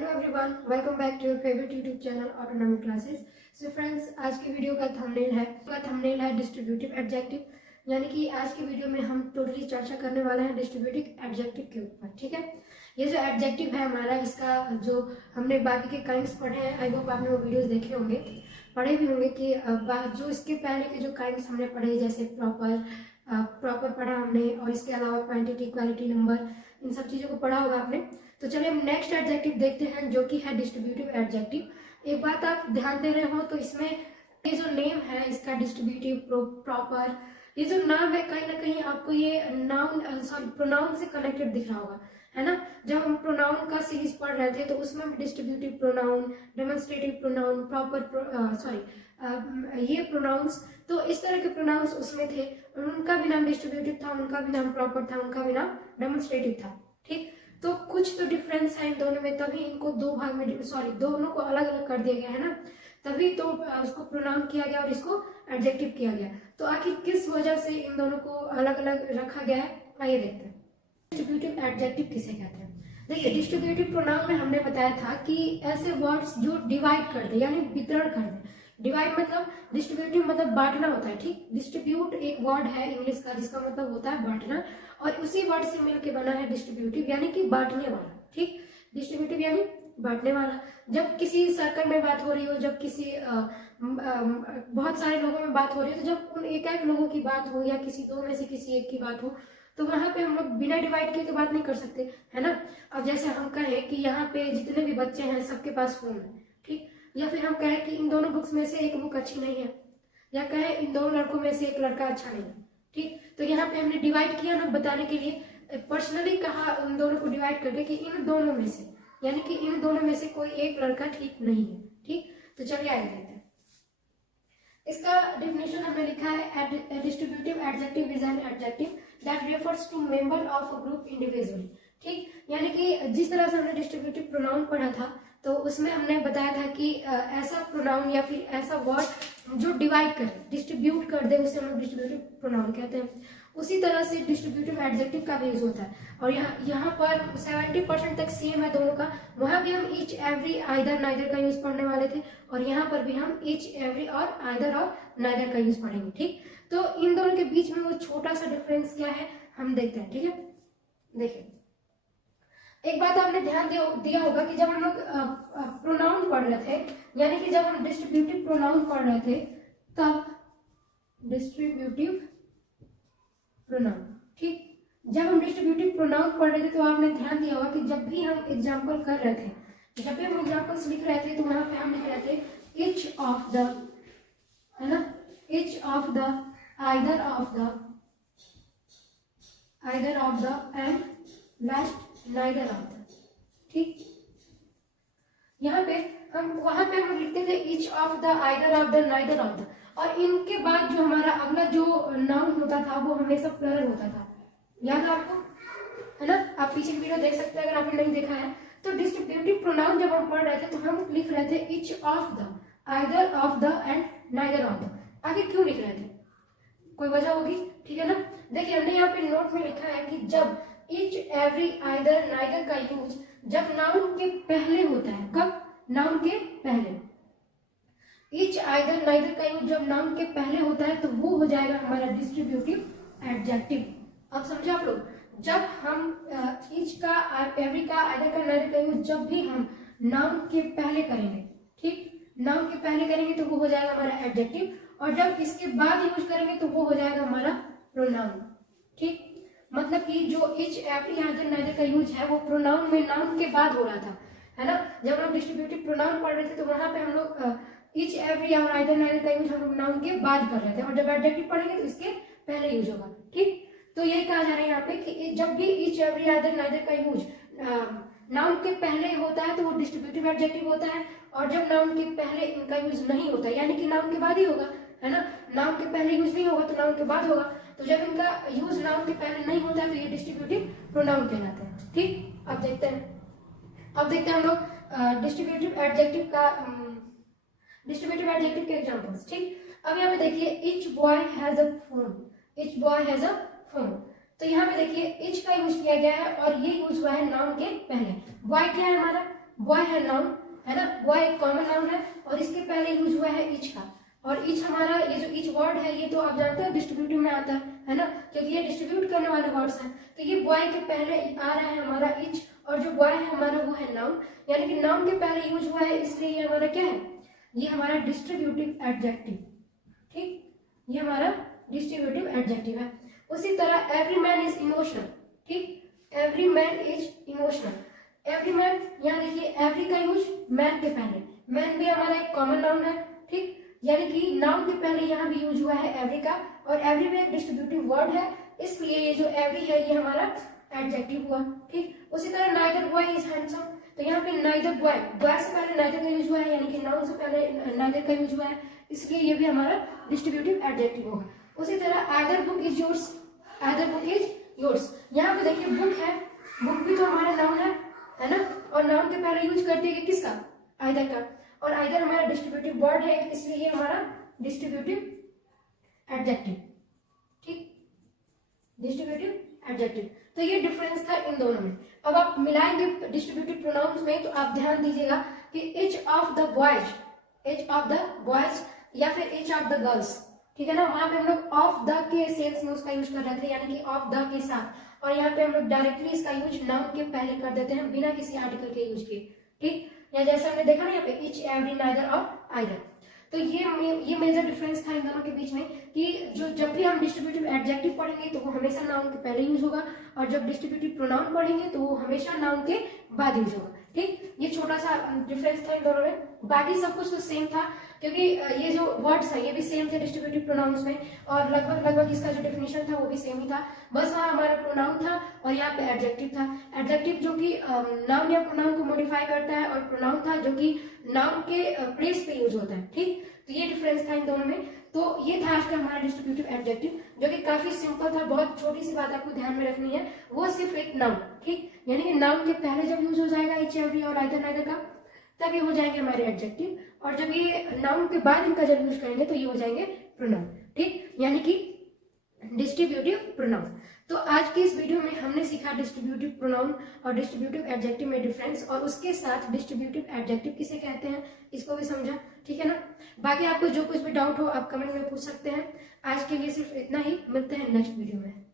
Hello everyone, welcome back to your favourite YouTube channel autonomic classes. So friends, आज की video का thumbnail है distributive adjective. यानी कि आज की वीडियो में हम टोटली चर्चा करने वाले हैं डिस्ट्रीब्यूटिव एडजेक्टिव के ऊपर। ठीक है, ये जो एडजेक्टिव है हमारा, इसका जो हमने बाकी के काइंड्स पढ़े हैं, आई होप आपने वो वीडियोस देखे होंगे, पढ़े भी होंगे कि जो इसके पहले के जो काइंड्स हमने पढ़े, जैसे प्रॉपर पढ़ा हमने, और इसके अलावा क्वांटिटी, क्वालिटी, नंबर, इन सब चीज़ों को पढ़ा होगा आपने। तो चलिए हम नेक्स्ट एडजेक्टिव देखते हैं, जो कि है डिस्ट्रीब्यूटिव एडजेक्टिव। एक बात आप ध्यान दे रहे हो तो इसमें ये जो नेम है इसका डिस्ट्रीब्यूटिव, प्रॉपर, ये जो नाम है कहीं ना कहीं आपको ये प्रोनाउन से कनेक्टेड दिख रहा होगा, है ना। जब हम प्रोनाउन का सीरीज पढ़ रहे थे तो उसमें डिस्ट्रीब्यूटिव प्रोनाउन, डेमोन्स्ट्रेटिव प्रोनाउन, ये प्रोनाउंस, तो इस तरह के प्रोनाउंस उसमें थे। उनका भी नाम डिस्ट्रीब्यूटिव था, उनका भी नाम प्रॉपर था, उनका भी नाम डेमोन्स्ट्रेटिव था। ठीक, तो कुछ तो डिफरेंस है इन दोनों में, तभी इनको दो भाग में दोनों को अलग अलग कर दिया गया है ना, तभी तो उसको प्रोनाउन किया गया और इसको एडजेक्टिव किया गया। तो आखिर किस वजह से इन दोनों को अलग अलग रखा गया है, आइए देखते हैं डिस्ट्रीब्यूटिव एडजेक्टिव किसे कहते हैं। देखिए, डिस्ट्रीब्यूटिव प्रोनाउन में हमने बताया था कि ऐसे वर्ड्स जो डिवाइड कर दे, यानी वितरण कर दे। डिवाइड मतलब, डिस्ट्रीब्यूटिव मतलब बांटना होता है। ठीक, डिस्ट्रीब्यूट एक वर्ड है इंग्लिश का जिसका मतलब होता है बांटना, और उसी वर्ड से मिलकर बना है डिस्ट्रीब्यूटिव, यानी कि बांटने वाला। ठीक, डिस्ट्रीब्यूटिव यानी बांटने वाला। जब किसी सर्कल में बात हो रही हो, जब किसी बहुत सारे लोगों में बात हो रही है, तो जब उन एक लोगों की बात हो या किसी दो में से किसी एक की बात हो, तो वहां पे हम लोग बिना डिवाइड किए तो बात नहीं कर सकते, है ना। अब जैसे हम कहें कि यहाँ पे जितने भी बच्चे हैं सबके पास फोन है, ठीक, या फिर हम कहें कि इन दोनों बुक्स में से एक बुक अच्छी नहीं है, या कहें इन दोनों लड़कों में से एक लड़का अच्छा नहीं है। ठीक, तो यहाँ पे हमने डिवाइड किया ना बताने के लिए, पर्सनली कहा उन दोनों को डिवाइड करके कि इन दोनों में से, यानी कि इन दोनों में से कोई एक लड़का ठीक नहीं है। ठीक, तो चलिए आगे देखते हैं। इसका डेफिनेशन हमने लिखा है, distributive adjective is an adjective that refers to member of a group individually. ठीक, यानी कि जिस तरह से हमने डिस्ट्रीब्यूटिव प्रोनाउन पढ़ा था, तो उसमें हमने बताया था कि ऐसा प्रोनाउन या फिर ऐसा वर्ड जो डिवाइड करे, डिस्ट्रीब्यूट कर दे, उसे हम लोग डिस्ट्रीब्यूटिव प्रोनाउन कहते हैं। उसी तरह से डिस्ट्रीब्यूटिव एडजेक्टिव का भी यूज होता है, और यहाँ पर 70% तक सेम है दोनों का। वहां भी हम ईच, एवरी, आइदर, नाइदर का यूज पढ़ने वाले थे, और यहाँ पर भी हम ईच, एवरी और आइदर और नाइदर का यूज पढ़ेंगे। ठीक, तो इन दोनों के बीच में वो छोटा सा डिफरेंस क्या है हम देखते हैं। ठीक है, देखिए, एक बात आपने ध्यान दिया होगा कि जब हम लोग प्रोनाउन पढ़ रहे थे, यानी कि जब हम डिस्ट्रीब्यूटिव प्रोनाउन पढ़ रहे थे, तब डिस्ट्रीब्यूटिव प्रोनाउन, ठीक, जब हम डिस्ट्रीब्यूटिव प्रोनाउन पढ़ रहे थे तो आपने ध्यान दिया होगा कि जब भी हम एग्जाम्पल कर रहे थे, जब भी हम एग्जाम्पल्स लिख रहे थे, तो वहां पे हम लिख रहे थे ईच ऑफ द, है ना, each of the, either of the end last neither of the. ठीक, यहाँ पे हम, वहां पे हम लिखते थे each of the, either of the, neither of the, और इनके बाद जो हमारा अगला जो नाउन होता था वो हमेशा प्लरल होता था। याद है आपको, है ना। आप पीछे वीडियो देख सकते हैं अगर आपने नहीं देखा है तो। डिस्ट्रीब्यूटिव प्रोनाउन जब हम पढ़ रहे थे तो हम लिख रहे थे each of the, either of the end neither of the. आगे क्यों लिख रहे थे, कोई वजह होगी, ठीक है ना। देखिए, हमने यहाँ पे नोट में लिखा है कि जब ईच, एवरी, आइदर, नाइदर का यूज जब नाउन के पहले होता है, कब, नाउन के पहले, ईच, आइदर, नाइदर का यूज जब नाउन के पहले होता है तो वो हो जाएगा हमारा डिस्ट्रीब्यूटिव एडजेक्टिव। अब समझे आप लोग, जब हम ईच का, एवरी का, आइदर का, नाइदर का यूज जब भी हम नाउन के पहले करेंगे, ठीक, नाउन के पहले करेंगे तो वो हो जाएगा हमारा एडजेक्टिव, और जब इसके बाद यूज करेंगे तो वो हो जाएगा हमारा प्रोनाउन। ठीक, मतलब कि जो ईच, एवरी, आइदर, नाइदर का यूज है वो प्रोनाउन में नाउन के बाद हो रहा था, है ना। जब हम लोग डिस्ट्रीब्यूटिव प्रोनाउन पढ़ रहे थे तो वहां पे हम लोग ईच, एवरी और आइदर, नाइदर का यूज हम लोग नाउन के बाद कर रहे थे, और जब एडजेक्टिव पढ़ेंगे तो इसके पहले यूज होगा। ठीक, तो यही कहा जा रहा है यहाँ पे कि जब भी ईच, एवरी, आइदर, नाइदर का यूज नाउन के पहले होता है तो वो डिस्ट्रीब्यूटिव एडजेक्टिव होता है, और जब नाउन के पहले इनका यूज नहीं होता, यानी कि नाउन के बाद ही होगा, है ना। नाउन के पहले यूज नहीं होगा तो नाउन के बाद होगा, तो जब इनका यूज नाउन के पहले नहीं होता है तो ये डिस्ट्रीब्यूटिव प्रोनाउन कहलाते हैं। ठीक, अब देखते हैं हम लोग डिस्ट्रीब्यूटिव एडजेक्टिव के एग्जांपल्स। ठीक, अब यहाँ पे देखिए, each boy has a phone, each boy has a phone, तो यहाँ पे देखिए ईच का यूज किया गया है और ये यूज हुआ है नाउन के पहले। बॉय क्या है हमारा, बॉय है नाउन, है ना, बॉय एक कॉमन नाउन है और इसके पहले यूज हुआ है इच का, और इच हमारा ये जो इच वर्ड है ये तो आप जानते हैं डिस्ट्रीब्यूटिव में आता है ना, क्योंकि ये डिस्ट्रीब्यूट करने वाले वर्ड्स हैं। तो ये बॉय के पहले आ रहा है हमारा इच, और जो बॉय है हमारा वो है नाउन, यानी कि नाउन के पहले यूज हुआ है, इसलिए ये हमारा क्या है, ये हमारा डिस्ट्रीब्यूटिव एडजेक्टिव। ठीक, ये हमारा डिस्ट्रीब्यूटिव एडजेक्टिव है। उसी तरह एवरी मैन इज इमोशनल। ठीक, every man is emotional, every man, यहाँ देखिए एवरी का यूज मैन के पहले, मैन भी हमारा एक कॉमन नाउन है। ठीक, यानी कि नाउन के पहले यहाँ भी यूज हुआ है एवरी का, और एवरी में एक डिस्ट्रीब्यूटिव वर्ड है, इसलिए ये जो एवरी है ये हमारा एडजेक्टिव हुआ। ठीक, उसी तरह नाइदर बॉय इज हैंडसम, तो यहाँ पे नाइदर बॉय, बॉय से पहले नाइदर का यूज हुआ है, यानी कि नाउन से पहले नाइदर का यूज हुआ है, इसलिए ये भी हमारा डिस्ट्रीब्यूटिव एडजेक्टिव होगा। उसी तरह either book is yours, either book is yours, यहाँ पे देखिए बुक है, बुक भी तो हमारा नाउन है ना, और नाउन के पहले यूज करते हैं किसका, आइदर का, और आइदर हमारा डिस्ट्रीब्यूटिव वर्ड है, इसलिए ये हमारा डिस्ट्रीब्यूटिव एडजेक्टिव। ठीक, डिस्ट्रीब्यूटिव एडजेक्टिव। तो ये डिफरेंस था इन दोनों में। अब आप मिलाएंगे डिस्ट्रीब्यूटिव प्रोनाउंस में, तो आप ध्यान दीजिएगा कि H of the boys, H of the boys या फिर एच ऑफ द गर्ल्स, ठीक है ना, वहां पे हम लोग ऑफ द के सेंस में उसका यूज कर रहे थे, यानी कि ऑफ द के साथ, और यहाँ पे हम लोग डायरेक्टली इसका यूज नाउन के पहले कर देते हैं बिना किसी आर्टिकल के यूज किए। ठीक, या जैसे हमने देखा ना यहाँ पे इच, एवरी, नाइदर और आइदर। तो ये मेजर डिफरेंस था इन दोनों के बीच में, कि जो जब भी हम डिस्ट्रीब्यूटिव एडजेक्टिव पढ़ेंगे तो वो हमेशा नाउन के पहले यूज होगा, और जब डिस्ट्रीब्यूटिव प्रोनाउन पढ़ेंगे तो वो हमेशा नाउन के बाद यूज होगा। ठीक, ये छोटा सा डिफरेंस था इन दोनों में, बाकी सब कुछ तो सेम था, क्योंकि ये जो वर्ड्स है ये भी सेम थे डिस्ट्रीब्यूटिव प्रोनाउंस में, और लगभग इसका जो डेफिनेशन था वो भी सेम ही था, बस वहाँ हमारा प्रोनाउन था और यहाँ पे एडजेक्टिव था। एडजेक्टिव जो कि नाउन या प्रोनाउन को मॉडिफाई करता है, और प्रोनाउन था जो कि नाउन के प्लेस पे यूज होता है। ठीक, तो ये डिफरेंस था इन दोनों में। तो ये था आज का हमारा डिस्ट्रीब्यूटिव एडजेक्टिव, जो कि काफी सिंपल था, बहुत छोटी सी बात आपको ध्यान में रखनी है, वो सिर्फ एक नाउन। ठीक, यानी कि नाउन के पहले जब यूज हो जाएगा इच, एवरी और आइदर, नाइदर का, तब ये हो जाएंगे हमारे एडजेक्टिव, और जब ये नाउन के बाद इनका जब यूज करेंगे तो ये हो जाएंगे प्रोनाउन। ठीक, यानी कि डिस्ट्रीब्यूटिव प्रोनाउन। तो आज की इस वीडियो में हमने सीखा डिस्ट्रीब्यूटिव प्रोनाउन और डिस्ट्रीब्यूटिव एडजेक्टिव में डिफरेंस, और उसके साथ डिस्ट्रीब्यूटिव एडजेक्टिव किसे कहते हैं इसको भी समझा। ठीक है ना, बाकी आपको जो कुछ भी डाउट हो आप कमेंट में पूछ सकते हैं। आज के लिए सिर्फ इतना ही, मिलते हैं नेक्स्ट वीडियो में।